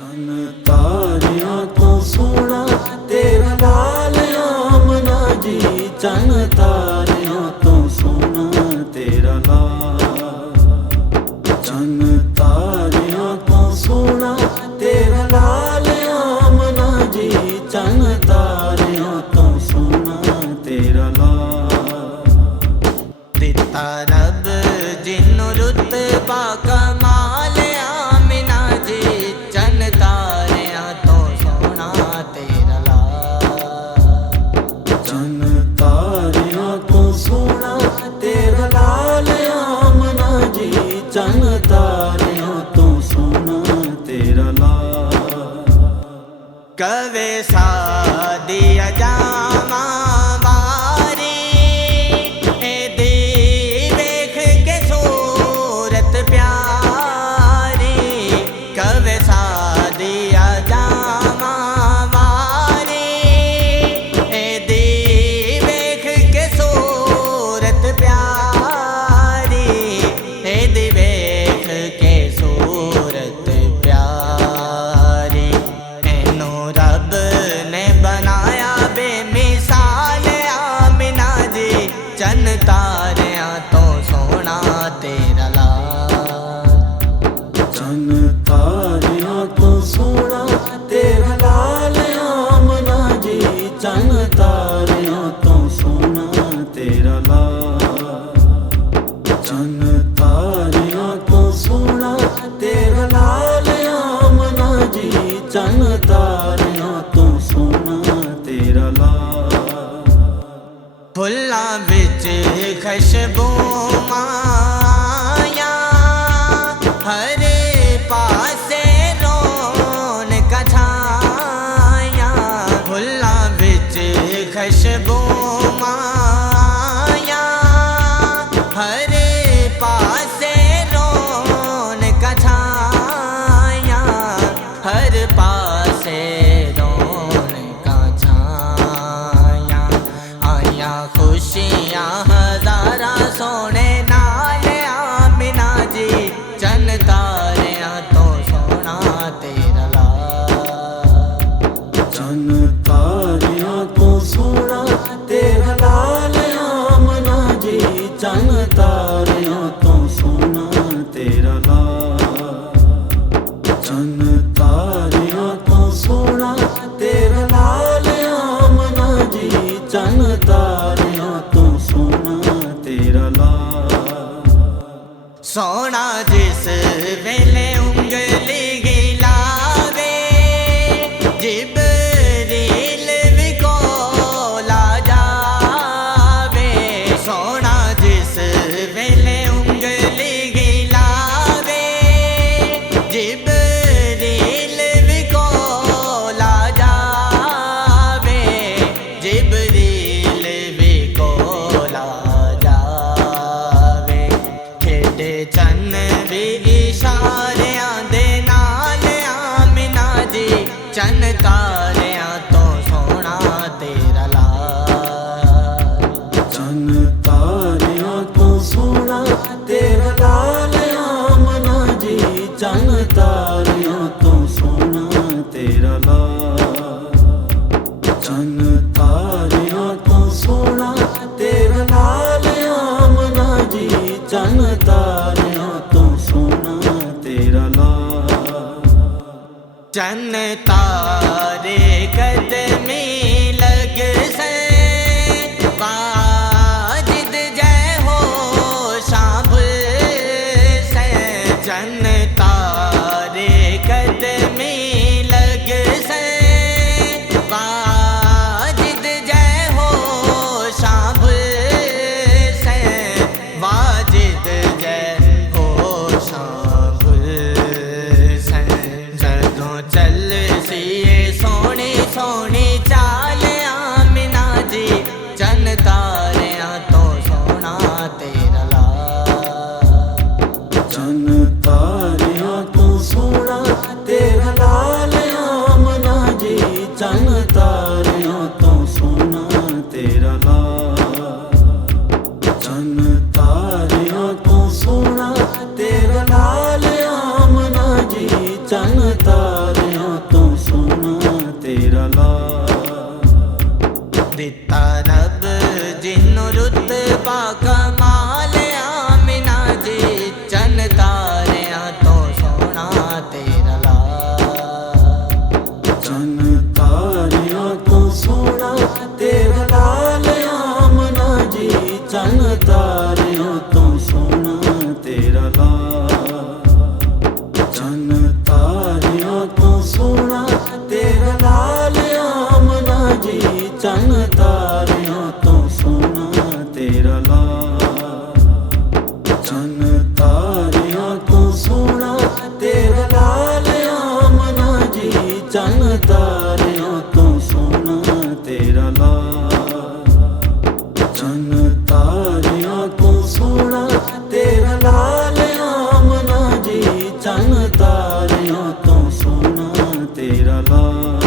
ਚੰਨ ਤਾਰਿਆਂ ਤੋਂ ਸੋਹਣਾ ਤੇਰਾ ਲਾਲ ਆਮਨਾ ਜੀ। ਚੰਨ ਤਾਰਿਆਂ ਤੋਂ ਸੋਹਣਾ ਤੇਰਾ ਲਾਲ। ਚੰਨ ਤਾਰਿਆਂ ਤੋਂ ਸੋਹਣਾ ਤੇਰਾ ਲਾਲ ਆਮਨਾ ਜੀ। ਚੰਨ ਤਾਰਿਆਂ ਤੋਂ ਸੋਹਣਾ ਤੇਰਾ ਲਾਲ। ਦਿੱਤਾ ਰੱਬ ਜਿਨੂੰ ਰੁਤਬਾ ਕਮਾਲ ਆਮਿਨਾ ਜੀ। ਚੰਨ ਤਾਰਿਆਂ ਤੋਂ ਸੋਹਣਾ ਤੇਰਾ ਲਾਲ। ਚੰਨ ਤਾਰਿਆਂ ਤੋਂ ਸੋਹਣਾ ਤੇਰਾ ਲਾਲ ਆਮਨਾ ਜੀ। ਚੰਨ ਤਾਰਿਆਂ ਤੋਂ ਸੋਹਣਾ ਤੇਰਾ ਲਾਲ। ਕਵੇ ਸਾਦੀਆ ਜਾਵਾਂ ਤਾਰਿਆਂ ਤੋਂ ਸੋਹਣਾ ਤੇਰਾ ਲਾਲ। ਚੰਨ ਤਾਰਿਆਂ ਤੋਂ ਸੋਹਣਾ ਤੇਰਾ ਲਾਲ ਆਮਨਾ ਜੀ। ਚੰਨ ਤਾਰਿਆਂ ਤੋਂ ਸੋਹਣਾ ਤੇਰਾ ਲਾਲ। ਚੰਨ ਤਾਰਿਆਂ ਤੋਂ ਸੋਹਣਾ ਤੇਰਾ ਲਾਲ ਆਮਨਾ ਜੀ। ਚੰਨ ਤਾਰਿਆਂ ਤੋਂ ਸੋਹਣਾ ਤੇਰਾ ਲਾਲ। ਫੁੱਲਾਂ ਵਿੱਚ ਖੁਸ਼ਬੂ ਮਾਇਆ ਹਰ ਪਾਸੇ ਰੌਣਕਾਂ ਛਾਇਆ। ਫੁੱਲਾਂ ਵਿੱਚ ਖੁਸ਼ਬੂ ਮਾਇਆ ਹਰ ਪਾਸੇ ਰੌਣਕਾਂ ਛਾਇਆ। ਹਰ ਪਾਸੇ ਖੁਸ਼ੀਆਂ ਹਜ਼ਾਰਾਂ ਸੋਹਣੇ ਨਾਲ ਆਮਿਨਾ ਜੀ। ਚੰਨ ਤਾਰਿਆਂ ਤੋਂ ਸੋਹਣਾ ਤੇਰਾ ਲਾਲ। ਚੰਨ ਤਾਰਿਆਂ ਤੋਂ ਸੋਹਣਾ ਤੇਰਾ ਲਾਲ ਆਮਨਾ ਜੀ। ਚੰਨ ਤਾਰਿਆਂ ਤੋਂ ਸੋਹਣਾ ਤੇਰਾ ਲਾਲ। ਚੰਨ ਤਾਰਿਆਂ ਤੋਂ ਸੋਹਣਾ ਤੇਰਾ ਲਾਲ ਆਮਨਾ ਜੀ। ਚੰਨ ਤਾਰਿਆਂ ਤੋਂ ਸੋਹਣਾ ਤੇਰਾ ਲਾਲ। ਸੋਹਣਾ ਜਿਸ ਵੇਲੇ ਉਂਗਲੀ ਗੀ ਲਾਵੇ ਜਿਬਰੀਲ ਵੀ ਕੋਲ ਆ ਜਾਵੇ। ਸੋਹਣਾ ਜਿਸ ਵੇਲੇ ਉਂਗਲੀ ਗੀ ਲਾਵੇ ਜਿਬਰੀਲ ਵੀ ਕੋਲ ਆ ਜਾਵੇ। ਜਿਬਰੀਲ ਵੀ ਕੋਲ ਆ ਜਾਵੇ। ਖੇਡੇ ਚੰਨ ਵੀ ਇਸ਼ਾਰਿਆਂ ਦੇ ਨਾਲ ਆਮਿਨਾ ਜੀ। ਚੰਨ ਤਾਰਿਆਂ ਤੋਂ ਸੋਹਣਾ ਤੇਰਾ ਲਾਲ। ਚੰਨ ਤਾਰਿਆਂ ਤੋਂ ਸੋਹਣਾ ਤੇਰਾ ਲਾਲ ਆਮਨਾ ਜੀ। ਚੰਨ ਤਾਰਿਆਂ ਤੋਂ ਸੋਹਣਾ ਤੇਰਾ ਲਾਲ। ਚੰਨ ਤਾਰਿਆਂ ਤੋਂ ਸੋਹਣਾ ਤੇਰਾ ਲਾਲ ਆਮਨਾ ਜੀ। ਚੰਨ ਤਾਰਿਆਂ ਤੋਂ ਸੋਹਣਾ ਤੇਰਾ ਲਾਲ। ਚੰਨ ਤਾਰੇ ਕਦਮੀ ਲਗ ਸੇ ਵਾਜਿਦ ਜੈ ਹੋ ਸ਼ਾਂਭੁਲ ਸੇ। ਚੰਨ ਤਾਰੇ ਕਦਮੀ ਲਗ ਸੇ ਵਾਜਿਦ ਜੈ ਹੋ ਸ਼ਾਂਭੁਲ ਸੇ। ਵਾਜਿਦ ਜੈ ਹੋ ਸ਼ਾਂਭੁਲ ਸੇ। ਜਦੋਂ ਚੱਲ ਸੀ ਸੋਹਣੀ ਸੋਹਣੀ ਚਾ ਚੰਨ ਤਾਰਿਆਂ ਤੋਂ ਸੋਹਣਾ ਤੇਰਾ ਲਾਲ। ਚੰਨ ਤਾਰਿਆਂ ਤੋਂ ਸੋਹਣਾ ਤੇਰਾ ਲਾਲ ਆਮਨਾ ਜੀ, ਚੰਨ ਤਾਰਿਆਂ ਤੋਂ ਸੋਹਣਾ ਤੇਰਾ ਲਾਲ। ਚੰਨ ਤਾਰਿਆਂ ਤੋਂ ਸੋਹਣਾ ਤੇਰਾ ਲਾਲ ਆਮਨਾ ਜੀ, ਚੰਨ ਤਾਰਿਆਂ ਤੋਂ ਸੋਹਣਾ ਤੇਰਾ ਲਾਲ।